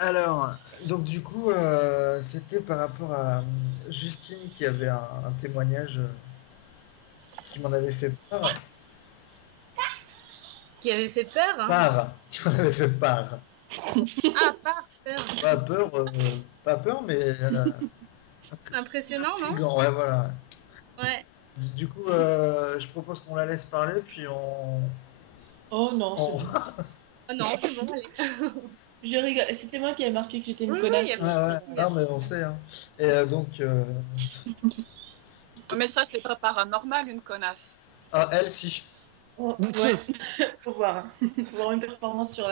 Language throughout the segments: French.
Alors, donc du coup, c'était par rapport à Justine qui avait un témoignage qui m'en avait fait part. Qui avait fait peur, hein? Qui m'en avait fait part. Ah, peur. Pas peur, pas peur, mais Impressionnant, non? intriguant, ouais, voilà. Ouais. Du coup, je propose qu'on la laisse parler, puis Oh non, c'est on... bon. Oh non, c'est bon, allez. Je rigole. C'était moi qui ai marqué que j'étais une Oui, oui, il n'y connasse, a Ouais, pas de c'est ouais, bon. souci. non, mais on sait, hein. Et donc, Mais ça, c'est pas paranormal, une connasse. ah, elle, si. Oh, ouais, faut voir, hein. Faut voir une performance sur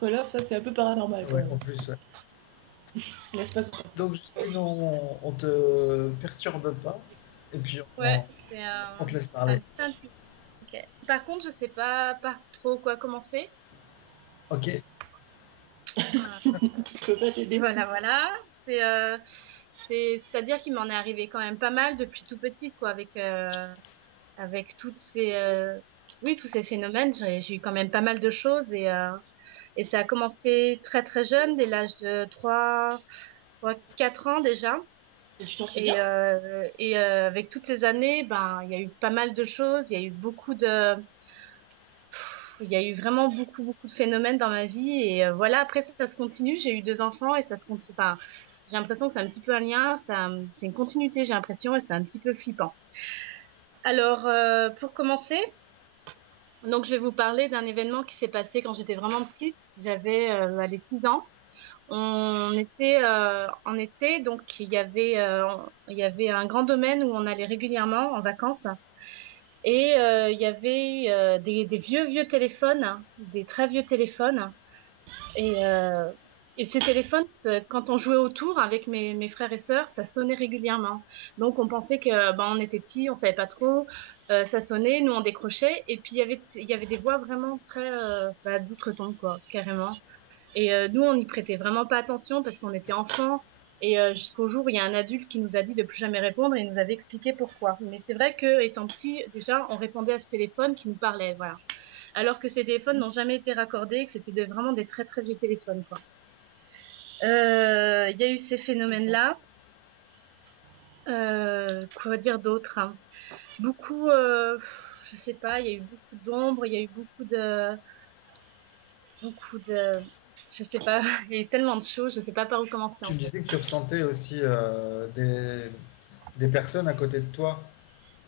Call of, ça c'est un peu paranormal quand Ouais, même. en plus, ouais. N'est-ce pas toi? Donc, Justine, on te perturbe pas, et puis Ouais, on te laisse c'est un parler. petit peu intriguant. Ok. Par contre, je sais pas trop quoi commencer. Ok. Voilà, Je peux pas t'aider voilà. plus. Voilà. C'est, euh, c'est-à-dire qu'il m'en est arrivé quand même pas mal depuis tout petite, quoi, avec oui, tous ces phénomènes. J'ai eu quand même pas mal de choses et ça a commencé très très jeune, dès l'âge de 4 ans déjà. Et tu t'en souviens? Avec toutes les années, ben, il y a eu pas mal de choses. Il y a eu vraiment beaucoup de phénomènes dans ma vie. Et voilà, après, ça se continue. J'ai eu deux enfants et ça se continue. Enfin, j'ai l'impression que c'est un petit peu un lien. C'est une continuité, j'ai l'impression, et c'est un petit peu flippant. Alors, pour commencer, donc, je vais vous parler d'un événement qui s'est passé quand j'étais vraiment petite. J'avais, allez, 6 ans. On était en été, donc il y avait un grand domaine où on allait régulièrement en vacances. Et il y avait des vieux téléphones, hein, des très vieux téléphones. Et, euh, et ces téléphones, quand on jouait autour avec mes frères et sœurs, ça sonnait régulièrement. Donc on pensait que ben, on était petits, on savait pas trop. Ça sonnait, nous on décrochait. Et puis il y avait des voix vraiment très bah, d'outre-tombe, quoi, carrément. Et nous, on n'y prêtait vraiment pas attention parce qu'on était enfants. Et jusqu'au jour où il y a un adulte qui nous a dit de plus jamais répondre et il nous avait expliqué pourquoi. Mais c'est vrai que, étant petit, déjà, on répondait à ce téléphone qui nous parlait, voilà. Alors que ces téléphones n'ont jamais été raccordés, que c'était vraiment des très très vieux téléphones, quoi. Il y a eu ces D'accord. phénomènes-là. Quoi dire d'autre, hein. Beaucoup, je sais pas, il y a eu beaucoup d'ombres, il y a eu beaucoup de, je sais pas, il y a eu tellement de choses, je sais pas par où commencer Tu en me fait. disais que tu ressentais aussi des personnes à côté de toi.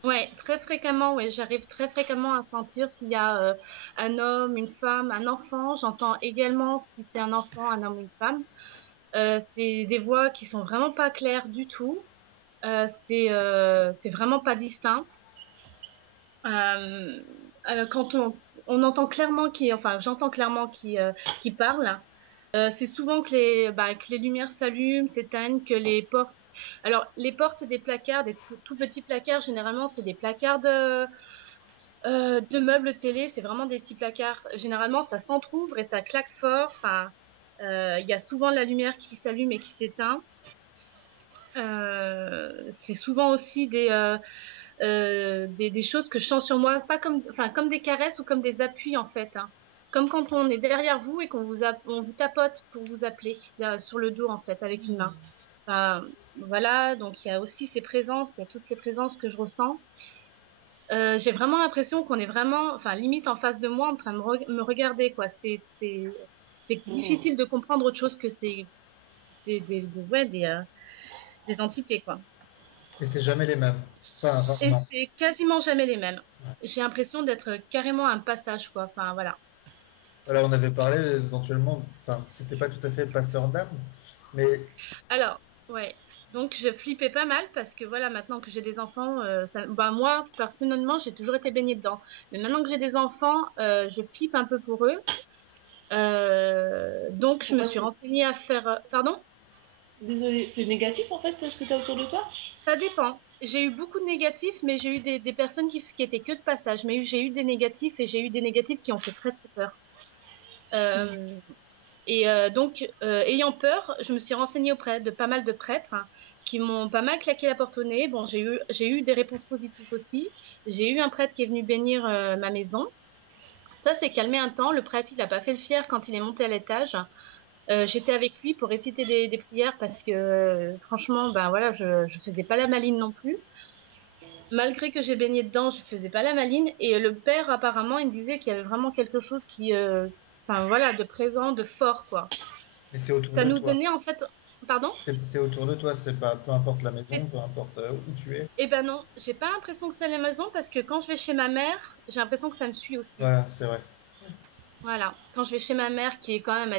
Ouais, très fréquemment, ouais, j'arrive très fréquemment à sentir s'il y a un homme, une femme, un enfant. J'entends également si c'est un enfant, un homme ou une femme. C'est des voix qui sont vraiment pas claires du tout. C'est vraiment pas distinct. Euh, alors on entend clairement enfin j'entends clairement qui parle. C'est souvent que les lumières s'allument, s'éteignent, que les portes. Alors les portes des placards, des tout petits placards, généralement c'est des placards de meubles télé, c'est vraiment des petits placards. Généralement, ça s'entrouvre et ça claque fort. Enfin, il y a souvent la lumière qui s'allume et qui s'éteint. C'est souvent aussi des choses que je sens sur moi, pas comme, enfin, comme des caresses ou comme des appuis en fait, hein. Comme quand on est derrière vous et on vous tapote pour vous appeler sur le dos en fait avec une main. Enfin, voilà, donc il y a aussi ces présences, il y a toutes ces présences que je ressens. J'ai vraiment l'impression qu'on est vraiment, enfin, limite en face de moi, en train de me regarder, quoi. C'est Hmm. difficile de comprendre autre chose que c'est ouais, des entités, quoi. Et c'est jamais les mêmes. Enfin, Et rarement. c'est quasiment jamais les mêmes. J'ai l'impression d'être carrément un passage, quoi. Enfin, voilà. Alors, on avait parlé éventuellement, enfin, c'était pas tout à fait passeur d'âme, mais Alors, ouais. Donc, je flippais pas mal parce que voilà, maintenant que j'ai des enfants, bah, moi, personnellement, j'ai toujours été baignée dedans. Mais maintenant que j'ai des enfants, je flippe un peu pour eux. Donc, je me Pourquoi suis c'est... renseignée à faire, pardon? Désolée, c'est négatif en fait ce que tu as autour de toi? Ça dépend. J'ai eu beaucoup de négatifs, mais j'ai eu des personnes qui étaient que de passage. Mais j'ai eu des négatifs et j'ai eu des négatifs qui ont fait très très peur. Hmm. Euh, donc, ayant peur, je me suis renseignée auprès de pas mal de prêtres hein, qui m'ont pas mal claqué la porte au nez. Bon, j'ai eu des réponses positives aussi. J'ai eu un prêtre qui est venu bénir ma maison. Ça s'est calmé un temps. Le prêtre, il a pas fait le fier quand il est monté à l'étage. J'étais avec lui pour réciter des prières parce que franchement, ben voilà, je faisais pas la maline non plus. Malgré que j'ai baigné dedans, je faisais pas la maline. Et le père, apparemment, il me disait qu'il y avait vraiment quelque chose qui, enfin voilà, de présent, de fort, quoi. Et c'est autour Ça de nous toi. donnait en fait, pardon? C'est autour de toi, c'est pas peu importe la maison, C'est- peu importe où tu es. Eh ben non, j'ai pas l'impression que c'est à la maison parce que quand je vais chez ma mère, j'ai l'impression que ça me suit aussi. Voilà, c'est vrai. Voilà. Quand je vais chez ma mère, qui est quand même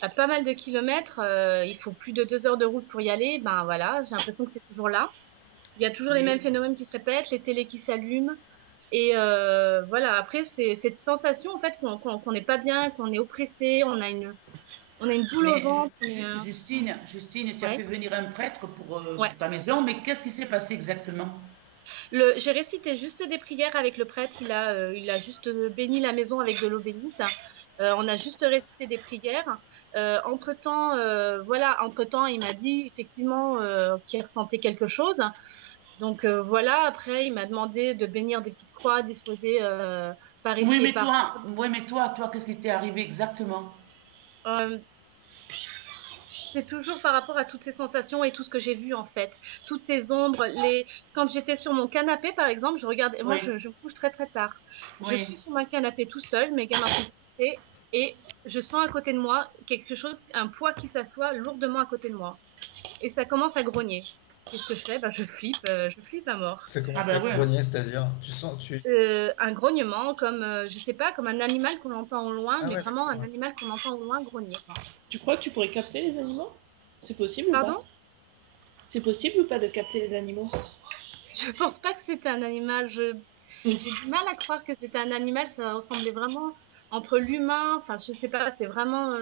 à pas mal de kilomètres, il faut plus de 2 heures de route pour y aller. Ben voilà, j'ai l'impression que c'est toujours là. Il y a toujours les mêmes Mais, phénomènes qui se répètent, les télés qui s'allument. Et voilà, après, c'est cette sensation en fait qu'on n'est pas bien, qu'on est oppressé, on a une boule au Mais ventre. Justine, tu as fait Ouais, venir un prêtre ouais. pour ta maison, mais qu'est-ce qui s'est passé exactement? J'ai récité juste des prières avec le prêtre. Il a juste béni la maison avec de l'eau bénite. On a juste récité des prières. Entre-temps, voilà, entre-temps, il m'a dit effectivement qu'il ressentait quelque chose. Donc voilà, après, il m'a demandé de bénir des petites croix disposées par ici et par Toi, qu'est-ce qui t'est arrivé exactement? là. C'est toujours par rapport à toutes ces sensations et tout ce que j'ai vu en fait, toutes ces ombres. Quand j'étais sur mon canapé par exemple, je regardais. Moi, Oui, je me couche très très tard. Je oui. suis sur mon canapé tout seul, mes gamins sont couchés et je sens à côté de moi quelque chose, un poids qui s'assoit lourdement à côté de moi et ça commence à grogner. Qu'est-ce que je fais? Ben, je flippe à mort. Ça Ah commence à ben ouais. grogner, c'est-à-dire, tu sens, tu... Un grognement comme, je sais pas, comme un animal qu'on entend au loin, Ah mais ouais, vraiment un d'accord. animal qu'on entend au loin grogner, quoi. tu crois que tu pourrais capter les animaux? C'est possible ou pas? Pardon? C'est possible ou pas de capter les animaux? Je pense pas que c'était un animal. J'ai du mal à croire que c'était un animal. Ça ressemblait vraiment entre l'humain. Enfin, je sais pas. C'était vraiment.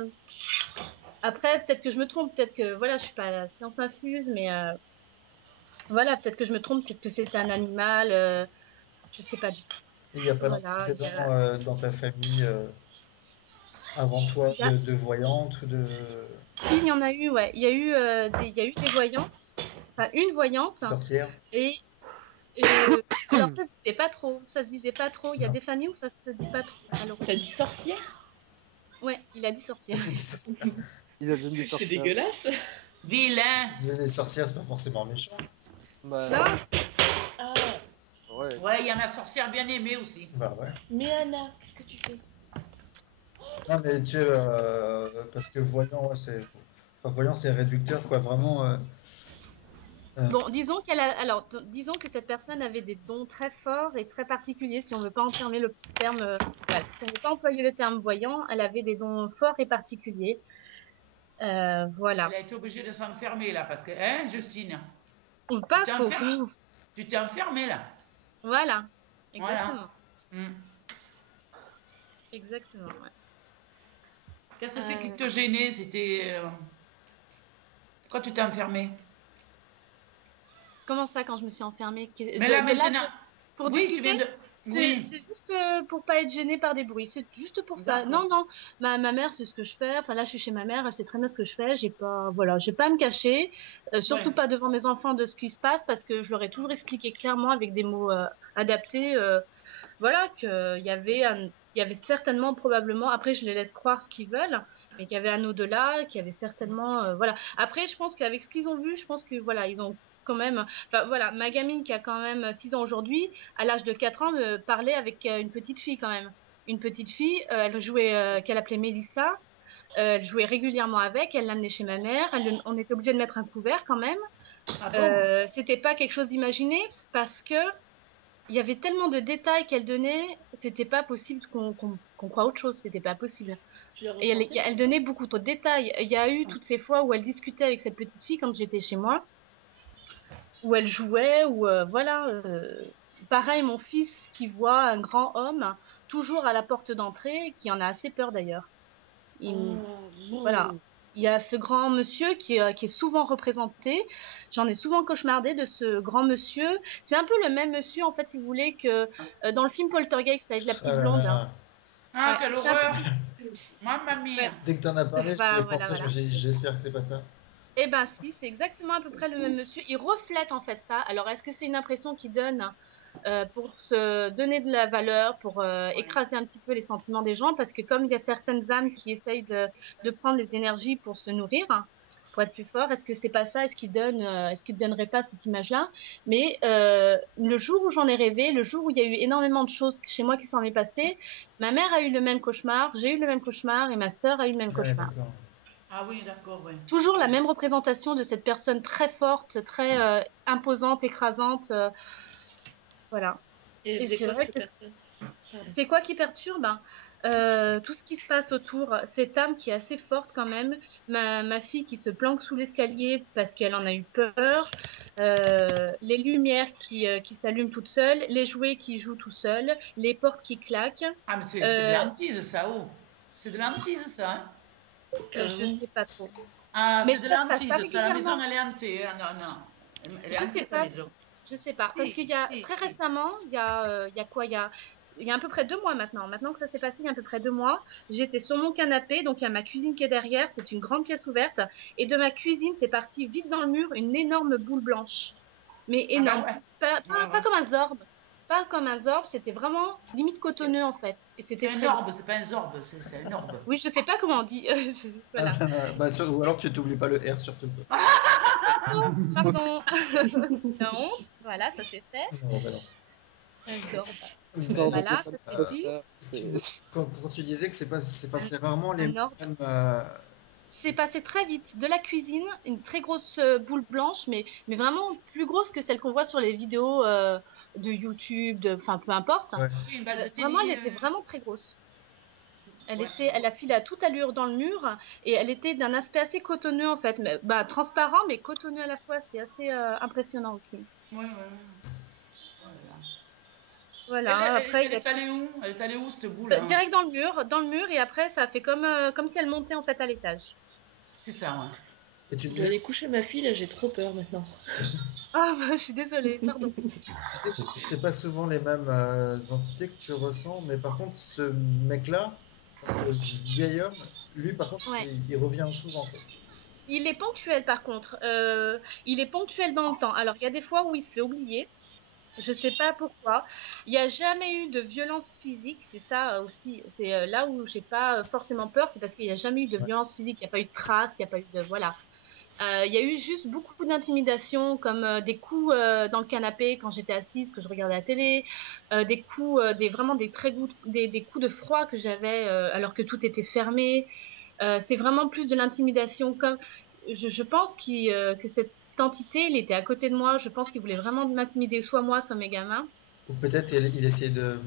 Après, peut-être que je me trompe. Peut-être que voilà, je suis pas à la science infuse, mais voilà, peut-être que je me trompe. Peut-être que c'était un animal. Je sais pas du tout. Et il n'y a pas Voilà. d'antécédent dans ta famille avant toi Il y a- de voyante ou de Si, il y en a eu. Ouais, il y a eu des voyantes. Enfin, une voyante sorcière? et euh, alors ça se disait pas trop. Ça se disait pas trop. Il y a Non. des familles où ça se dit pas trop, T'as malheureusement. dit sorcière? Ouais, il a dit sorcière. J'ai dit sorcière. Il a donné des C'est sorcières. dégueulasse. Vilain. Les sorcières, c'est pas forcément méchant. Bah, Non, Ah, ouais. Ouais, il y a ma sorcière bien aimée aussi. Bah ouais. mais Anna, qu'est-ce que tu fais? Non, mais tu sais, parce que voyant, ouais, enfin, voyant, c'est réducteur, quoi. Vraiment, bon, disons que cette personne avait des dons très forts et très particuliers, si on veut pas enfermer le terme, voilà, si on veut pas employer le terme voyant, elle avait des dons forts et particuliers. Elle Voilà. a été obligée de s'enfermer là, parce que, hein, Justine? Ou Tu pas t'es faux. enfermée, tu t'es enfermée là. Voilà. Voilà. Exactement. Hmm. Exactement, ouais. Qu'est-ce que c'est qui Euh, te gênait? C'était. Pourquoi tu t'es enfermée? comment ça, quand je me suis enfermée? Mais là De là, maintenant. pour Oui, tu discuter? viens de. C'est Oui, juste pour pas être gênée par des bruits. C'est juste pour ça. d'accord. Non, non. Ma mère, c'est ce que je fais. Enfin, là, je suis chez ma mère. Elle sait très bien ce que je fais. J'ai pas à me cacher. Ouais. Surtout pas devant mes enfants de ce qui se passe parce que je leur ai toujours expliqué clairement avec des mots adaptés. Voilà, il y avait certainement, probablement. Après, je les laisse croire ce qu'ils veulent, mais qu'il y avait un au-delà, qu'il y avait certainement, voilà. Après, je pense qu'avec ce qu'ils ont vu, je pense que voilà, ils ont quand même. Enfin, voilà, ma gamine qui a quand même 6 ans aujourd'hui, à l'âge de 4 ans, me parlait avec une petite fille quand même. Une petite fille, elle jouait, qu'elle appelait Mélissa. Elle jouait régulièrement avec, elle l'amenait chez ma mère. On était obligé de mettre un couvert quand même. Ah bon? C'était pas quelque chose d'imaginé parce que il y avait tellement de détails qu'elle donnait, c'était pas possible qu'on croie autre chose, c'était pas possible. Tu l'as Et ressenti? elle donnait beaucoup trop de détails. Il y a eu toutes ces fois où elle discutait avec cette petite fille quand j'étais chez moi, où elle jouait, ou voilà. Pareil, mon fils qui voit un grand homme toujours à la porte d'entrée, qui en a assez peur d'ailleurs. Il, Ah, voilà. non. Il y a ce grand monsieur qui est souvent représenté. J'en ai souvent cauchemardé de ce grand monsieur. C'est un peu le même monsieur, en fait, si vous voulez, que dans le film Poltergeist avec la Ah petite là blonde. là. Ah, Ouais, quelle c'est un peu. horreur! Mamma Ouais. mia! Dès que t'en as parlé, j'y ai Bah, voilà, pensé, je me voilà. suis dit, j'espère que c'est pas ça. Eh ben, si, c'est exactement à peu près le même monsieur. Il reflète, en fait, ça. Alors, est-ce que c'est une impression qu'il donne pour se donner de la valeur, pour écraser un petit peu les sentiments des gens, parce que comme il y a certaines âmes qui essayent de prendre les énergies pour se nourrir, hein, pour être plus fort, est-ce que c'est pas ça? Est-ce qu'ils donneraient pas cette image-là? Mais le jour où j'en ai rêvé, le jour où il y a eu énormément de choses chez moi qui s'en est passé, ma mère a eu le même cauchemar, j'ai eu le même cauchemar et ma sœur a eu le même Ouais, cauchemar. d'accord. Ah oui, d'accord, oui. Toujours la même représentation de cette personne très forte, très imposante, écrasante, voilà. Et elle Et faisait c'est quoi vrai cette que personne? Pardon. c'est quoi qui perturbe? Hein. Tout ce qui se passe autour, cette âme qui est assez forte quand même, ma fille qui se planque sous l'escalier parce qu'elle en a eu peur, les lumières qui s'allument toutes seules, les jouets qui jouent tout seuls, les portes qui claquent. Ah, mais c'est de Euh, l'hantise, ça, oh. C'est de l'hantise, ça, hein. je Carrément. sais pas trop. Ah, Mais c'est de ça se passe pas l'hantise, ça, la maison, régulièrement. elle est hantée, hein. Non, non. Elle est Je sais hantée, ta pas, maison. je sais pas, parce qu'il Si, y a si, très si. récemment, il y a quoi, il y a à peu près 2 mois maintenant. Maintenant que ça s'est passé, il y a à peu près 2 mois, j'étais sur mon canapé, donc il y a ma cuisine qui est derrière, c'est une grande pièce ouverte, et de ma cuisine, c'est parti vite dans le mur une énorme boule blanche, mais Ah bah énorme, ouais. Ouais, pas ouais. comme un zorbe, pas comme un zorbe, c'était vraiment limite C'est cotonneux en fait, et c'est c'était un très gros. orbe, c'est pas un zorbe, c'est un orbe. Oui, je sais pas comment on dit, voilà. Bah, ou alors tu t'oublies pas le R surtout, quoi. Oh, pardon, la honte, voilà, ça c'est fait, Non, bah non. un zorbe. Mais Non, mais Voilà, ça c'est euh, dit. tu- quand tu disais que c'est rarement les Un ordre. mêmes. C'est passé très vite. De la cuisine, une très grosse boule blanche, mais vraiment plus grosse que celle qu'on voit sur les vidéos de YouTube, enfin peu importe. Ouais. Oui, une bâche de Vraiment, elle télé. était vraiment très grosse. Ouais. Elle a filé à toute allure dans le mur et elle était d'un aspect assez cotonneux en fait, mais, bah, transparent mais cotonneux à la fois. C'est assez impressionnant aussi. Ouais, ouais, ouais. Oh là là. Voilà. Après, Elle il y a est allée où? Elle est allée où, cette boule, hein? direct dans le mur et après ça a fait comme si elle montait en fait à l'étage. C'est ça, ouais. Et tu Je dois disais, aller coucher ma fille, là, j'ai trop peur maintenant. Ah, bah, je suis désolée, pardon. tu disais que c'est pas souvent les mêmes entités que tu ressens, mais par contre, ce mec-là, ce vieil homme, lui, par contre, Ouais. il revient souvent, quoi. Il est ponctuel par contre. Il est ponctuel dans le temps. Alors, il y a des fois où il se fait oublier. Je sais pas pourquoi. Il n'y a jamais eu de violence physique. C'est ça aussi. C'est là où j'ai pas forcément peur. C'est parce qu'il n'y a jamais eu de Ouais. violence physique. Il n'y a pas eu de traces. Il n'y a pas eu de... Voilà. Il y a eu juste beaucoup d'intimidation, comme des coups dans le canapé quand j'étais assise, que je regardais la télé, des coups, vraiment des très goûts, des coups de froid que j'avais alors que tout était fermé. C'est vraiment plus de l'intimidation. Comme je pense que cette entité, il était à côté de moi. Je pense qu'il voulait vraiment m'intimider, soit moi, soit mes gamins. Ou peut-être il essayait de.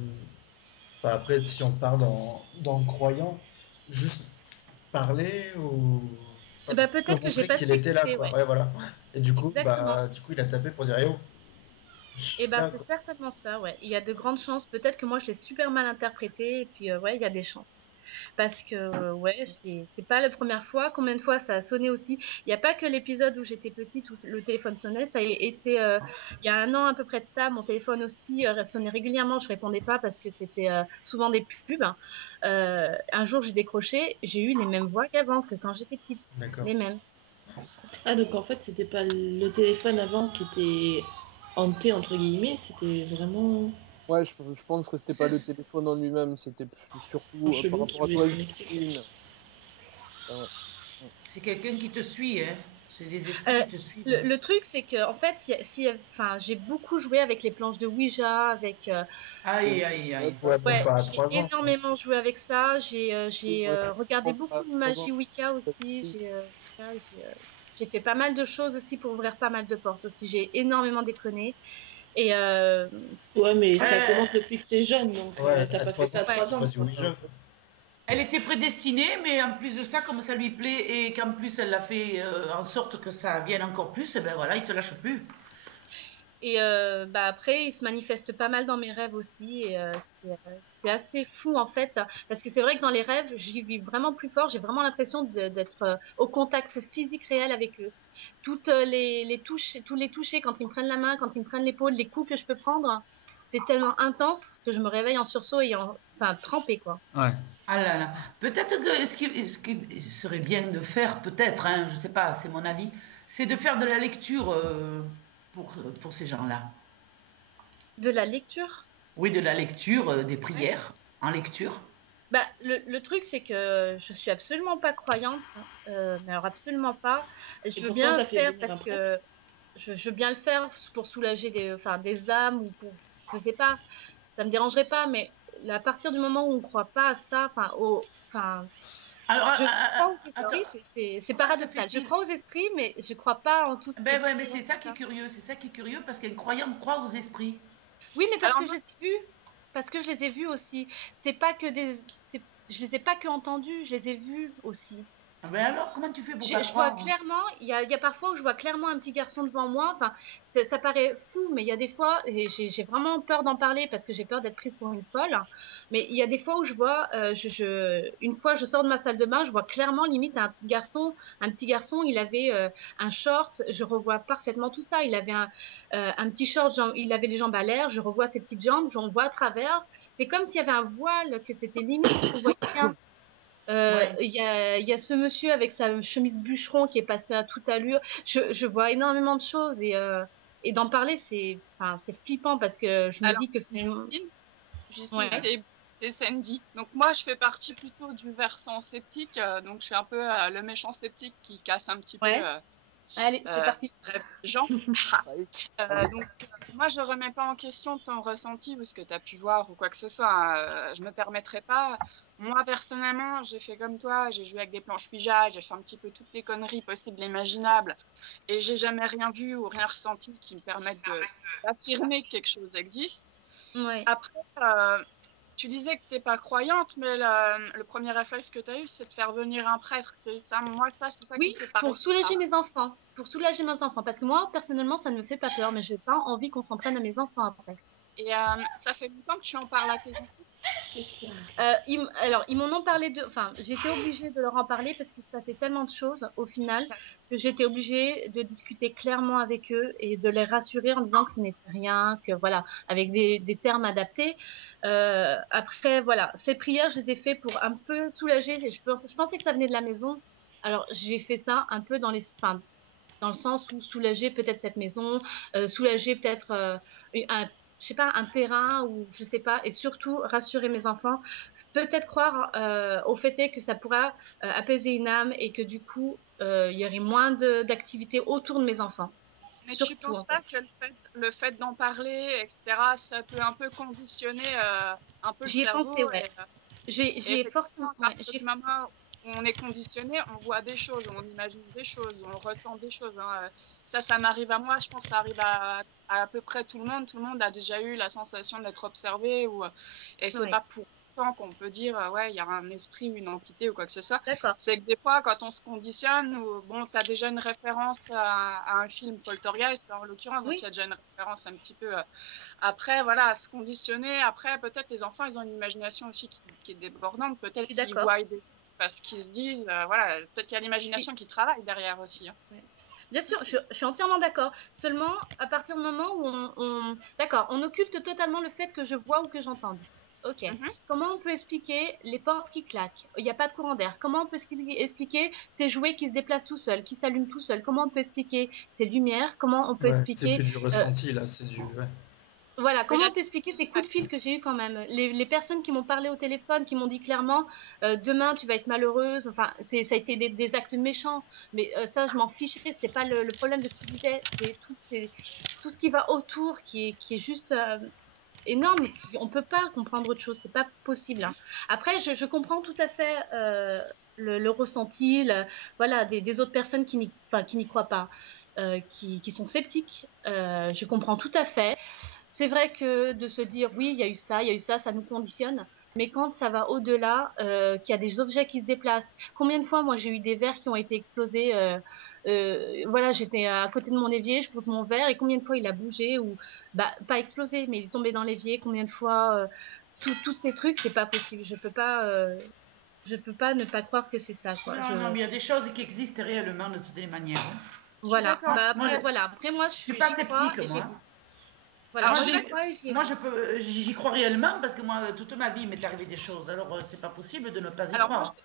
Enfin, après, si on part dans le croyant, juste parler ou Eh enfin, ben, te peut-être que j'ai montrer pas qu'il su était là, écouter, quoi. ouais. Ouais, voilà. Et Exactement. du coup, il a tapé pour dire, eh oh, je Et suis ben, là, c'est quoi. certainement ça, ouais. Il y a de grandes chances. Peut-être que moi, je l'ai super mal interprété. Et puis, ouais, il y a des chances. Parce que, ouais, c'est pas la première fois. Combien de fois ça a sonné aussi? Il n'y a pas que l'épisode où j'étais petite où le téléphone sonnait. Ça a été, il y a 1 an à peu près de ça. Mon téléphone aussi sonnait régulièrement. Je répondais pas parce que c'était souvent des pubs. Un jour, j'ai décroché. J'ai eu les mêmes voix qu'avant, que quand j'étais petite. D'accord. Les mêmes. Ah, donc en fait, c'était pas le téléphone avant qui était hanté, entre guillemets, c'était vraiment Ouais, je pense que c'était pas C'est le téléphone en lui-même, c'était un surtout par chelou qui rapport à voulait toi, se connecter, quoi. Justine. Ah ouais. c'est quelqu'un qui te suit, hein. C'est des esprits Euh, qui te suivent, hein. le truc, c'est que en fait, enfin, j'ai beaucoup joué avec les planches de Ouija, avec Et Aïe, aïe, aïe. Ouais, bon, ouais, pas à j'ai 3 ans, quoi. énormément joué avec ça. J'ai ouais, regardé beaucoup à de 3 ans, magie Wicca aussi. J'ai fait pas mal de choses aussi pour ouvrir pas mal de portes aussi. J'ai énormément déconné. Et Ouais, mais ça Euh, commence depuis que t'es jeune, donc Ouais, t'as à pas fait 3 ça ans, à ouais, c'est 3 pas ans, du quoi. Ouija, quoi. Elle était prédestinée, mais en plus de ça, comme ça lui plaît et qu'en plus elle l'a fait en sorte que ça vienne encore plus, et ben voilà, il te lâche plus. et bah après, il se manifeste pas mal dans mes rêves aussi. Et c'est assez fou en fait, parce que c'est vrai que dans les rêves, j'y vis vraiment plus fort. J'ai vraiment l'impression d'être au contact physique réel avec eux. Toutes les touches, tous les touchés quand ils me prennent la main, quand ils me prennent l'épaule, les coups que je peux prendre, c'est tellement intense que je me réveille en sursaut et enfin trempée quoi. Ouais. Ah là là. Peut-être que ce qu'il serait bien de faire, peut-être, hein, je sais pas, c'est mon avis, c'est de faire de la lecture pour ces gens-là. De la lecture? Oui, de la lecture, des prières en lecture. Bah, le truc, c'est que je suis absolument pas croyante, mais alors absolument pas. Et Je veux pourtant, bien le t'as fait faire venir parce un prêtre. que je veux bien le faire pour soulager enfin, des âmes ou pour, je sais pas, ça me dérangerait pas, mais à partir du moment où on croit pas à ça, enfin, enfin, Alors, je crois aux attends, esprits, c'est comment se paradoxal. Je fait-il? crois aux esprits, mais je crois pas en tout ce qui est Ben ouais, mais prière, c'est ça tout qui est ça. curieux, c'est ça qui est curieux parce qu'une croyante croit aux esprits. Oui, mais parce Alors que je moi, les ai vus, parce que je les ai vus aussi. C'est pas que je les ai pas que entendus, je les ai vus aussi. Ben alors, comment tu fais pour pas Je vois croire? clairement, il y a parfois où je vois clairement un petit garçon devant moi. Enfin, ça paraît fou, mais il y a des fois, et j'ai vraiment peur d'en parler parce que j'ai peur d'être prise pour une folle. Mais il y a des fois où je vois, une fois, je sors de ma salle de bain, je vois clairement limite un petit garçon, il avait un short, je revois parfaitement tout ça. Il avait un petit short, il avait les jambes à l'air, je revois ses petites jambes, j'en vois à travers. C'est comme s'il y avait un voile, que c'était limite, on voyait bien. Ouais. Il y a ce monsieur avec sa chemise bûcheron qui est passé à toute allure. Je vois énormément de choses et d'en parler, enfin, c'est flippant parce que je me alors dis que Justine, Justine, ouais, c'est Sandy. Donc moi, je fais partie plutôt du versant sceptique. Donc je suis un peu le méchant sceptique qui casse un petit peu ouais. Allez, c'est parti. le rêve des gens. Allez, Donc, moi, je remets pas en question ton ressenti ou ce que tu as pu voir ou quoi que ce soit, hein. Je me permettrai pas. Moi, personnellement, j'ai fait comme toi. J'ai joué avec des planches Ouija, j'ai fait un petit peu toutes les conneries possibles et imaginables. Et j'ai jamais rien vu ou rien ressenti qui me permette d'affirmer que quelque chose existe. Ouais. Après, tu disais que tu n'es pas croyante, mais le premier réflexe que tu as eu, c'est de faire venir un prêtre. C'est ça, moi, ça, c'est ça qui Oui, me fait parler. pour soulager mes enfants. Pour soulager mes enfants. Parce que moi, personnellement, ça ne me fait pas peur, mais j'ai pas envie qu'on s'en prenne à mes enfants après. Et ça fait longtemps que tu en parles à tes enfants. Alors, ils m'en ont parlé enfin, j'étais obligée de leur en parler parce qu'il se passait tellement de choses au final que j'étais obligée de discuter clairement avec eux et de les rassurer en disant que ce n'était rien, que voilà, avec des termes adaptés. Après, voilà, ces prières, je les ai fait pour un peu soulager. Je pensais que ça venait de la maison. Alors, j'ai fait ça un peu enfin, dans le sens où soulager peut-être cette maison, soulager peut-être un, je sais pas, un terrain ou je sais pas, et surtout rassurer mes enfants, peut-être croire au fait est que ça pourra apaiser une âme et que du coup, il y aurait moins d'activités autour de mes enfants. Mais tu Surtout, penses en fait. pas que le fait d'en parler, etc., ça peut un peu conditionner un peu le J'y ai pensé, cerveau ouais. et J'y ai effectivement, fortement, à ouais, partir du moment où on est conditionné, on voit des choses, on imagine des choses, on ressent des choses, hein. Ça m'arrive à moi, je pense que ça arrive à peu près tout le monde. Tout le monde a déjà eu la sensation d'être observé et c'est ouais. pas pour autant qu'on peut dire, ouais, il y a un esprit ou une entité ou quoi que ce soit. D'accord. C'est que des fois, quand on se conditionne, ou, bon, tu as déjà une référence à un film Poltergeist, en l'occurrence, donc il y Oui, a déjà une référence un petit peu. Après, voilà, à se conditionner. Après, peut-être les enfants, ils ont une imagination aussi qui est débordante. je Peut-être suis qu'ils d'accord. voient des parce qu'ils se disent, voilà, peut-être il y a Je suis, l'imagination qui travaille derrière aussi, hein. ouais. Bien sûr, Possible. je suis entièrement d'accord. Seulement, à partir du moment où d'accord, on occulte totalement le fait que je vois ou que j'entende. Ok. Mhm. Comment on peut expliquer les portes qui claquent? Il n'y a pas de courant d'air. Comment on peut expliquer ces jouets qui se déplacent tout seuls, qui s'allument tout seuls? Comment on peut expliquer ces lumières? Comment on peut Ouais, c'est expliquer plus du euh, ressenti là, c'est du. Ouais. voilà, Oui, comment on peut expliquer ces coups de fil que j'ai eu quand même? Les personnes qui m'ont parlé au téléphone, qui m'ont dit clairement, demain tu vas être malheureuse. Enfin, ça a été des actes méchants, mais ça je m'en fichais. C'était pas le problème de ce qu'ils disaient. C'est tout ce qui va autour qui est juste énorme. On peut pas comprendre autre chose. C'est pas possible, hein. Après, je comprends tout à fait le ressenti, voilà, des autres personnes enfin, qui n'y croient pas, qui sont sceptiques. Je comprends tout à fait. C'est vrai que de se dire oui, il y a eu ça nous conditionne. Mais quand ça va au-delà, qu'il y a des objets qui se déplacent. Combien de fois, moi, j'ai eu des verres qui ont été explosés. Voilà, j'étais à côté de mon évier, je pose mon verre et combien de fois il a bougé ou bah pas explosé, mais il est tombé dans l'évier. Combien de fois tous ces trucs, c'est pas possible. Je peux pas ne pas croire que c'est ça, quoi. Non, non, mais il y a des choses qui existent réellement de toutes les manières, hein. je suis Voilà. d'accord. Bah Moi, après, voilà. Après moi, je suis pas j'y crois sceptique, et j'y moi. vais. Voilà, Alors, Moi, je moi suis j'y d'accord. crois et j'y moi, vais. j'y crois réellement parce que moi, toute ma vie, il m'est arrivé des choses. Alors, c'est pas possible de ne pas y Alors, moi, croire.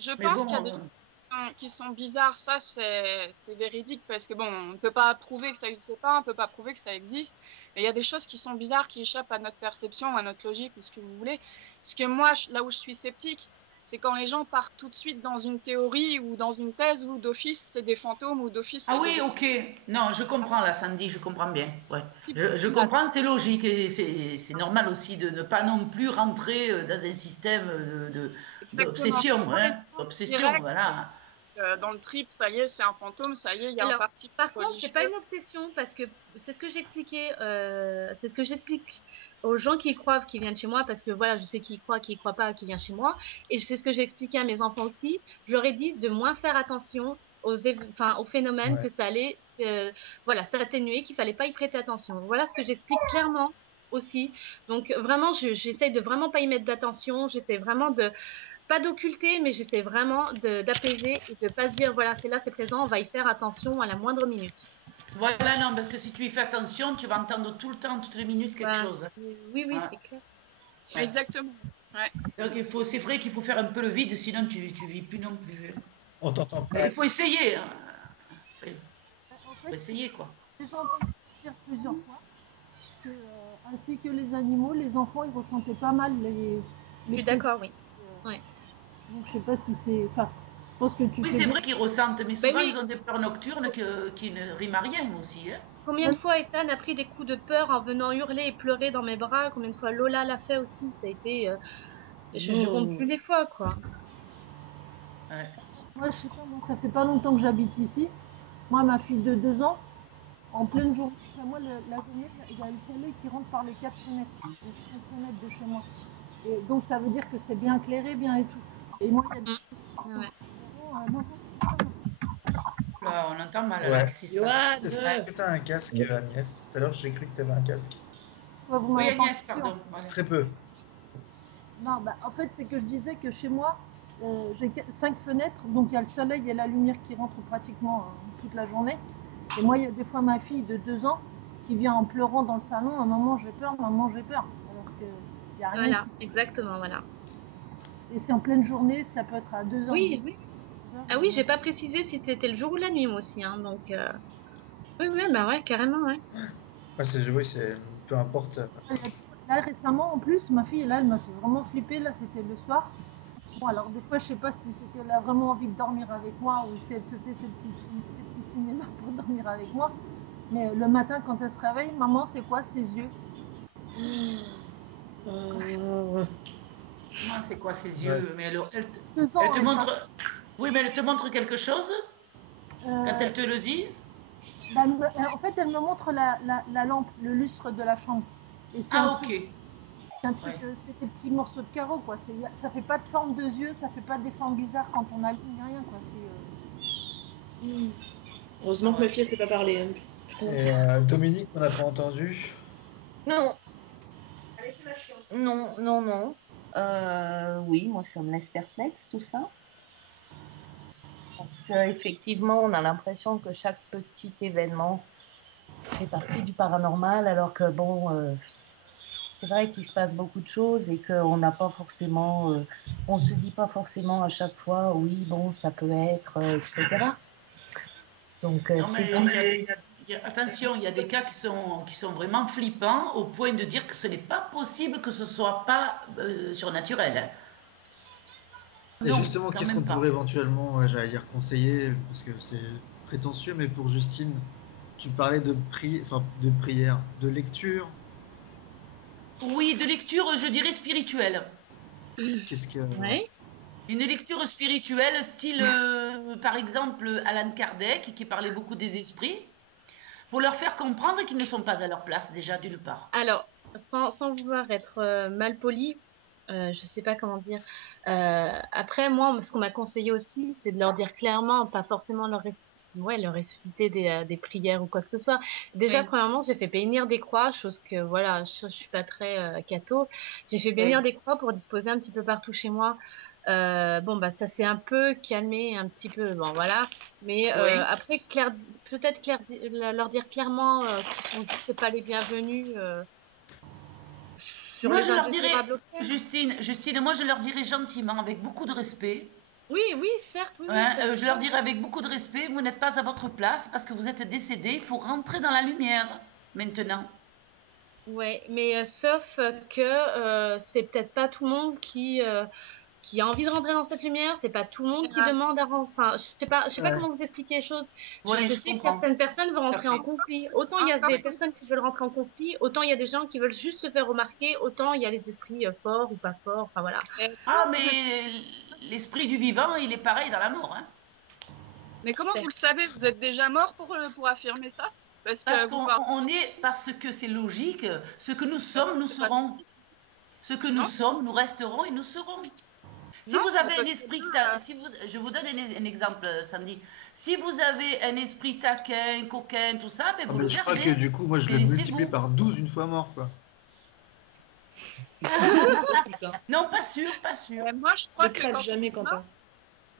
je Mais pense qu'il y a bon, des choses qui sont bizarres. Ça, c'est véridique parce que bon, on ne peut pas prouver que ça n'existe pas, on ne peut pas prouver que ça existe. Mais il y a des choses qui sont bizarres, qui échappent à notre perception, à notre logique, ou ce que vous voulez. Ce que moi, là où je suis sceptique, c'est quand les gens partent tout de suite dans une théorie ou dans une thèse où d'office c'est des fantômes ou d'office Ah c'est oui, des ok. esprits. Non, je comprends là, Sandy, je comprends bien. Ouais. Je comprends, c'est logique et c'est normal aussi de ne pas non plus rentrer dans un système Exactement. d'obsession, Moi, les hein. gens Obsession, directs, voilà. dans le trip, ça y est, c'est un fantôme, ça y est, il y a un Alors, parti par contre, c'est religieux. pas une obsession parce que c'est ce que j'expliquais, c'est ce que j'explique aux gens qui y croient, qui viennent chez moi, parce que voilà, je sais qui y croient pas, qui vient chez moi, et c'est ce que j'ai expliqué à mes enfants aussi. Je leur ai dit de moins faire attention aux phénomènes, Ouais. que ça allait, voilà, s'atténuer, qu'il fallait pas y prêter attention. Voilà ce que j'explique clairement aussi. Donc vraiment, j'essaie de vraiment pas y mettre d'attention. J'essaie vraiment de pas d'occulter, mais j'essaie vraiment d'apaiser et de pas se dire, voilà, c'est là, c'est présent, on va y faire attention à la moindre minute. Voilà, non, parce que si tu y fais attention, tu vas entendre tout le temps, toutes les minutes quelque Ben, chose. oui, oui, Ouais. c'est clair. Ouais. Exactement. Ouais. Donc c'est vrai qu'il faut faire un peu le vide, sinon tu vis plus non plus. On t'entend Mais pas, il faut Alice. essayer, hein. En Faut fait, essayer quoi. j'ai déjà entendu dire plusieurs fois que, ainsi que les animaux, les enfants, ils ressentaient pas mal Je les suis présences. d'accord, oui. Ouais. Donc, je sais pas si c'est. Enfin, je pense que tu Oui, fais c'est bien. vrai qu'ils ressentent, mais Ben souvent ils oui, ont des peurs nocturnes qui ne riment à rien aussi, hein. combien de fois Ethan a pris des coups de peur en venant hurler et pleurer dans mes bras? Combien de fois Lola l'a fait aussi? Ça a été, je compte plus Non. les fois, quoi. Ouais. Moi, je sais pas, moi, ça fait pas longtemps que j'habite ici. Moi, ma fille de 2 ans, en pleine journée, enfin, moi, la journée, il y a le soleil qui rentre par les 4 fenêtres, les 5 fenêtres de chez moi. Et donc, ça veut dire que c'est bien éclairé, bien et tout. Et moi, il y a des Mm. gens qui sont Ouais. vraiment, maman, c'est ça, maman. Là, on entend mal là, Ouais. qu'est-ce qui se passe? Johan, Est-ce que t'as un casque, Agnès? Tout à l'heure, j'ai cru que t'avais un casque. Ouais, vous Oui, m'avez pas Agnès, entendu, en pardon. fait. Voilà. Très peu. Non, bah, en fait, c'est que je disais que chez moi, j'ai 5 fenêtres, donc il y a le soleil et la lumière qui rentrent pratiquement toute la journée. Et moi, il y a des fois ma fille de 2 ans qui vient en pleurant dans le salon, maman j'ai peur, maman j'ai peur. Alors qu'il n'y a rien Voilà, qui... exactement, voilà. Et c'est en pleine journée, ça peut être à 2 heures Oui, du oui. soir. Ah oui, j'ai pas précisé si c'était le jour ou la nuit, moi aussi, hein, donc, oui, oui, bah ouais, carrément, ouais. Ouais, oui, c'est peu importe. Là, récemment, en plus, ma fille, là, elle m'a fait vraiment flipper. Là, c'était le soir. Bon, alors des fois, je sais pas si c'est qu'elle a vraiment envie de dormir avec moi ou si elle se fait ses petits cinémas pour dormir avec moi. Mais le matin, quand elle se réveille, maman, c'est quoi ses yeux? Euh, Comment c'est quoi ses Ouais. yeux? Mais 2 elle ans, te elle parle. montre. Oui, mais elle te montre quelque chose quand Euh, elle te le dit? bah, en fait, elle me montre la lampe, le lustre de la chambre. Et Ah, ok. c'est un truc, Ouais. c'est des petits morceaux de carreau, quoi. Ça fait pas de forme de yeux, ça fait pas des formes bizarres quand on allume, ni rien, quoi. Heureusement Ah que ma ouais. fille, elle sait pas parler, hein. Putain. Et Dominique, on n'a pas entendu. Non, non, non, non. Oui, moi, ça me laisse perplexe tout ça. Parce qu'effectivement, on a l'impression que chaque petit événement fait partie du paranormal, alors que bon, c'est vrai qu'il se passe beaucoup de choses et qu'on n'a pas forcément, on se dit pas forcément à chaque fois, oui, bon, ça peut être, etc. Donc, Non, c'est mais tout. attention, il y a des cas qui sont vraiment flippants au point de dire que ce n'est pas possible que ce soit pas surnaturel, hein. Et Non, justement, quand qu'est-ce qu'on même pourrait pas. éventuellement, ouais, j'allais dire conseiller, parce que c'est prétentieux, mais pour Justine, tu parlais enfin, de prière, de lecture. Oui, de lecture, je dirais spirituelle. Qu'est-ce que. Ouais. Une lecture spirituelle, style, par exemple, Alan Kardec, qui parlait beaucoup des esprits, pour leur faire comprendre qu'ils ne sont pas à leur place, déjà, d'une part. Alors, sans vouloir être mal poli, je sais pas comment dire. Après, moi, ce qu'on m'a conseillé aussi, c'est de leur dire clairement, pas forcément leur réciter des prières ou quoi que ce soit. Déjà, Oui, premièrement, j'ai fait bénir des croix, chose que, voilà, je suis pas très catho. J'ai fait bénir oui, des croix pour disposer un petit peu partout chez moi. Bon, bah, ça s'est un peu calmé, un petit peu, bon, voilà. Mais oui. après, peut-être leur dire clairement qu'ils sont juste pas les bienvenus sur Moi, les je leur dirais, indésirables objets. Justine, moi, je leur dirais gentiment, avec beaucoup de respect. Oui, oui, certes, oui, oui, Hein, ça c'est je sûr. leur dirais avec beaucoup de respect, vous n'êtes pas à votre place parce que vous êtes décédé, il faut rentrer dans la lumière maintenant. Ouais, mais sauf que c'est peut-être pas tout le monde qui a envie de rentrer dans cette lumière, c'est pas tout le monde qui Euh, demande à rentrer. Enfin, je sais pas Ouais. comment vous expliquer les choses. Oui, Je je sais que comprends. certaines personnes vont Tout à rentrer en fait. conflit. Autant il y a encore des personnes qui veulent rentrer en conflit, autant il y a des gens qui veulent juste se faire remarquer, autant il y a les esprits forts ou pas forts. Enfin voilà. Ah, mais l'esprit du vivant, il est pareil dans la mort, hein. Mais comment vous le savez? Vous êtes déjà mort pour affirmer ça? Parce Parce que vous parlez. parce que c'est logique. Ce que nous Non, sommes, nous c'est pas serons. Ce que nous non, sommes, nous resterons et nous serons. Si non, vous on avez peut un très esprit, bien, je vous donne un exemple, Sandy. Si vous avez un esprit taquin, coquin, tout ça, ben Ah, vous mais le je crois que gardez. du coup, moi, je le Mais multiplie laissez-vous. par 12 une fois mort, quoi. Oh, putain. Non, pas sûr, pas sûr. moi, je Ne crois que crève quand jamais, on est mort, Quentin.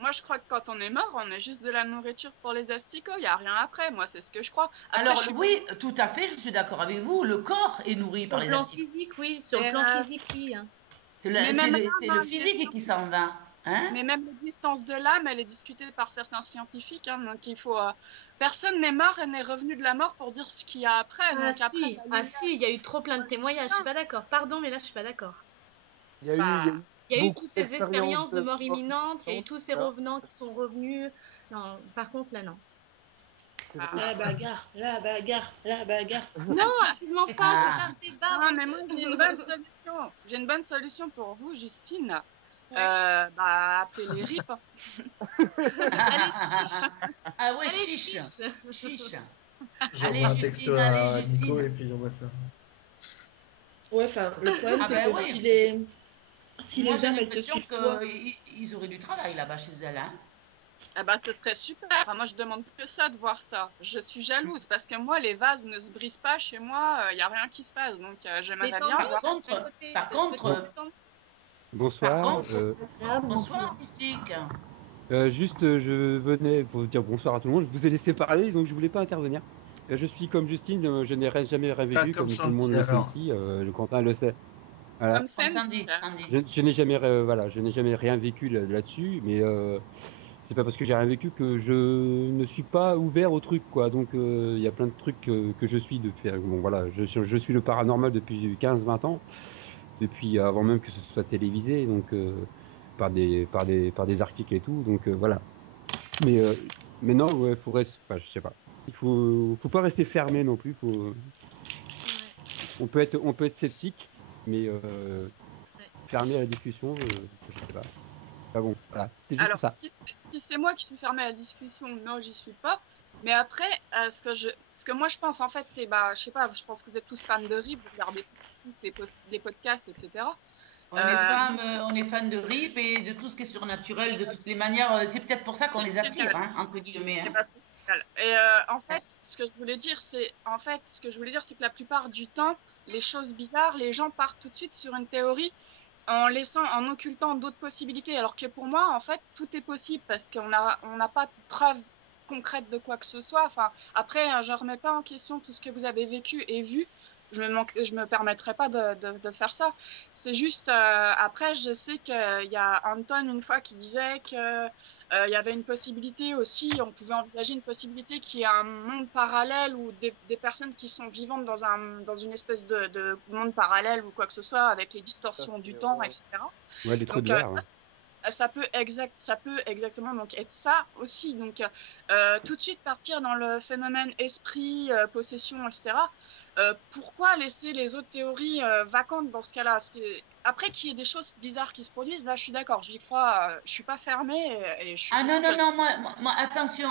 moi, je crois que quand on est mort, on est juste de la nourriture pour les asticots. Il y a rien après. Moi, c'est ce que je crois. Après, Alors je suis pas. oui, tout à fait, je suis d'accord avec vous. Le corps est nourri Sur par le les plan asticots. physique, oui. Sur le Et, plan physique, oui, hein. mais même C'est l'âme, le hein, physique qui s'en va, hein? mais même l'existence de l'âme, elle est discutée par certains scientifiques. Hein, donc, il faut. Personne n'est mort et n'est revenu de la mort pour dire ce qu'il y a après. Ah Donc après, si, la ah lumière, si, il y a eu trop plein de témoignages. Je suis putain, pas d'accord. Pardon, mais là, je suis pas d'accord. Il y a bah, eu Il y a eu beaucoup toutes ces d'expériences expériences de de mort mort imminente, il y a eu imminente, tous ces là. revenants qui sont revenus. Non, par contre, là, non. C'est vrai bah, La aussi. bagarre, la bagarre, la bagarre. Non, absolument pas, c'est Ah, un débat non, mais moi, j'ai une bonne honteux. solution. J'ai une bonne solution pour vous, Justine. Ouais. Bah, appelez les RIP. Allez, chiche. ah ouais, Allez, chiche, chiche. chiche. Allez, J'envoie un texto Justine, allez, à Nico et Justine. puis j'envoie ça. Ouais, enfin, le problème, Ah c'est ben que oui. si Moi, les j'ai âmes, elles te l'impression suivent toi, qu'ils auraient du travail là-bas chez elle, hein. Eh ben, ce serait super. Enfin, moi, je demande que ça de voir ça. Je suis jalouse parce que moi, les vases ne se brisent pas chez moi. Il y a rien qui se passe. Donc, Mais j'aimerais tant bien mieux, voir parce ça. que côté, Par peut-être Bon, contre, que tant mieux. par bonsoir. contre, là, mon bonsoir, cul. Mystique. Juste, je venais pour dire bonsoir à tout le monde. Je vous ai laissé parler, donc je voulais pas intervenir. Je suis comme Justine, je n'ai jamais rien Pas vécu, comme comme tout le monde Sandy, le sait alors. ici. Le Quentin le sait. Voilà. Comme Comme scène. Sandy, Sandy. Je n'ai jamais, voilà, je n'ai jamais rien vécu là-dessus, mais c'est pas parce que j'ai rien vécu que je ne suis pas ouvert au truc, quoi. Donc il y a plein de trucs que je suis de faire. Bon, voilà, je suis le paranormal depuis 15-20 ans, depuis avant même que ce soit télévisé, donc par des articles et tout. Donc voilà. Mais non, ouais, enfin, je sais pas. Faut pas rester fermé non plus. On peut être sceptique, mais Ouais. fermé à la discussion, je sais pas. Ah bon, voilà, c'est juste Alors, ça. si c'est moi qui suis fermée à la discussion, non, j'y suis pas. Mais après, ce que moi je pense, en fait, c'est, bah, je sais pas, je pense que vous êtes tous fans de RIP, vous regardez tous les podcasts, etc. Moi, On est fan de RIP et de tout ce qui est surnaturel, de toutes les manières. C'est peut-être pour ça qu'on les c'est attire, génial. hein, entre guillemets, Eh hein. ben, c'est génial. Et en fait, ce que je voulais dire, c'est que la plupart du temps, les choses bizarres, les gens partent tout de suite sur une théorie en occultant d'autres possibilités. Alors que pour moi, en fait, tout est possible parce on n'a pas de preuve concrète de quoi que ce soit. Enfin, après, je remets pas en question tout ce que vous avez vécu et vu. Je me permettrai pas de faire ça. C'est juste, après, je sais qu'il y a Anton une fois qui disait que il y avait une possibilité aussi, on pouvait envisager une possibilité qu'il y ait un monde parallèle ou des personnes qui sont vivantes dans une espèce de monde parallèle ou quoi que ce soit avec les Tout à distorsions du fait, temps, ouais. etc. Ouais, les trous Donc, de verre. Ouais. ça peut exactement donc être ça aussi. Donc, tout de suite partir dans le phénomène esprit, possession, etc. Pourquoi laisser les autres théories vacantes dans ce cas-là? Après qu'il y ait des choses bizarres qui se produisent, là, je suis d'accord, j'y crois, je suis pas fermée et je suis Ah non, plutôt non, non, attention,